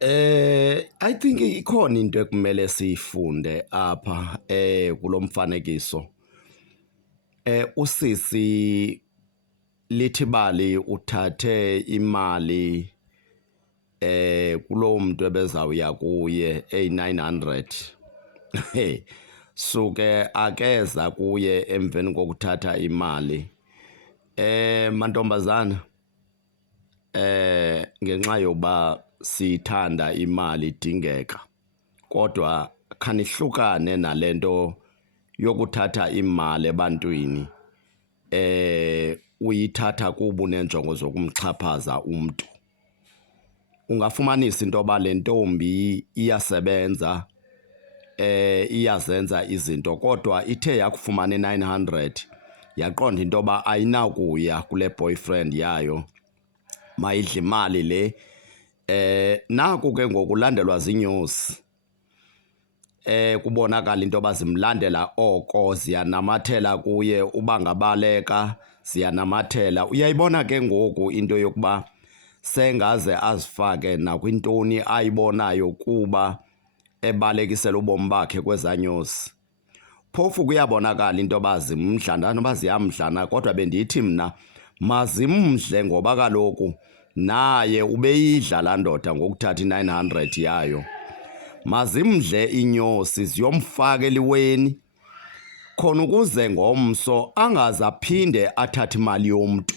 I think ikhona into ekumele siyifunde apha kulomfanekiso. Usisi lithi bali uthathe imali kulo muntu ebezawuya kuye eyi-900 suke akeza kuye emveni kokuthatha imali. Mantombazana, ngenxa yoba sithanda imali idingeka, kodwa khanihlukane nalento yokuthatha imali ebantwini uyithatha kuba unenjongo zokumxhaphaza umntu. Ungafumanisa into yoba le ntombi iyasebenza, iyazenza izinto, kodwa ithe yakufumana i-900 yaqonda into yoba ayinakuya kule boyfriend yayo, mayidle imali le. Naku ke ngoku ulandelwa ziinyosi. Kubonakala into yoba zimlandela oko, ziyanamathela kuye, uba ngabaleka ziyanamathela. Uyayibona ke ngoku into yokuba sengaze azifake nakwintoni ayibonayo kuba ebalekisela ubomi bakhe kwezaa nyosi. Phofu kuyabonakala into yoba zimdla, ndanoba ziyamdlana, kodwa bendithi mna mazimdle ngoba kaloku naye ubeyidla laa ndoda ngokuthatha i-900 yayo. Mazimdle iinyosi ziyomfaka eliweni khona ukuze ngomso angaze aphinde athathe imali yomntu,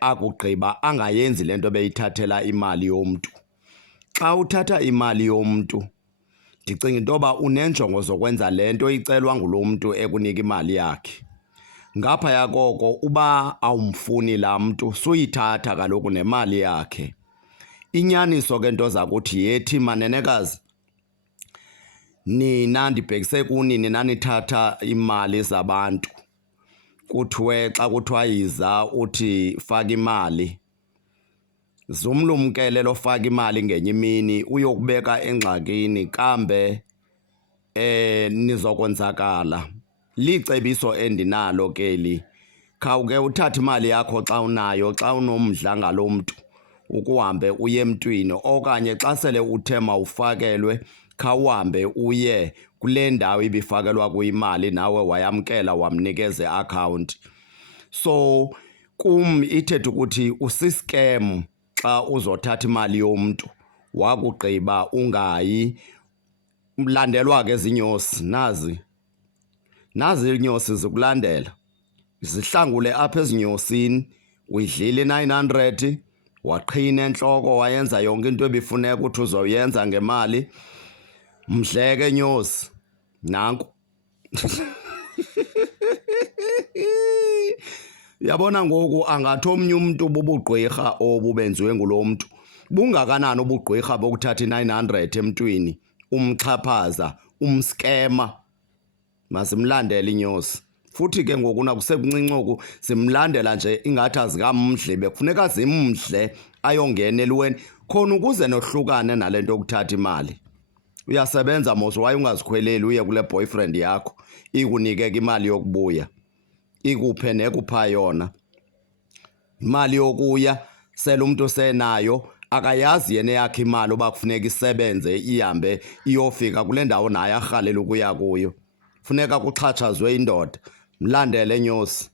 akugqiba angayenzi le nto beyithathela imali yomntu. Xa uthatha imali yomntu ndicinga into yoba unenjongo zokwenza le nto icelwa ngulo mntu ekunika imali yakhe. Ngaphaya koko uba awumfuni laa mntu suyithatha kaloku nemali yakhe. Inyaniso ke nto zakuthi yethi manenekazi, nina ndibhekise kuni, nina nithatha imali zabantu, kuthiwe xa kuthiwa yiza uthi faka imali, zumlumkele lofaka imali ngenye imini uyokubeka engxakini, kambe nizokonzakala. Licebiso endinalo ke li, khawuke uthathe imali yakho xa unayo, xa unomdla ngalo mntu ukuhambe uye emntwini, okanye xa sele uthe mawufakelwe khawuhambe uye kule ndawo ibifakelwa kuyo imali nawe wayamkela wamnikeza i-akhawunti. So kum ithetha ukuthi usiskemu xa uzothatha imali yomntu wakugqiba ungayi. Mlandelwa ke zinyosi, nazi iinyosi zikulandela, zihlangule apha ezinyosini. Uyidlile i-900 waqhina entloko, wayenza yonke into ebifuneka ukuthi uzoyenza ngemali. Mdleke nyosi, nanku. Uyabona ngoku angathi omnye umntu bubugqwirha obu benziwe ngulo mntu. Bungakanani ubugqwirha bokuthatha i-900 emntwini, umxhaphaza, umskema. Mazimlandele iinyosi. Futhi ke ngoku nakusekuncinci oku zimlandela nje ingathi azikamdli, bekufuneka zimdle ayongena eliweni khona ukuze nohlukane nale nto yokuthatha imali. Uyasebenza mos waye ungazikhweleli uye kule boyfriend yakho ikunike ke imali yokubuya, ikuphe nekupha yona imali yokuya. Sele umntu senayo akayazi yena yakhe imali uba kufuneka isebenze ihambe iyofika kule ndawo naye arhalela ukuya kuyo. Funeka kuxhatshazwe indoda. Mlandele nyosi.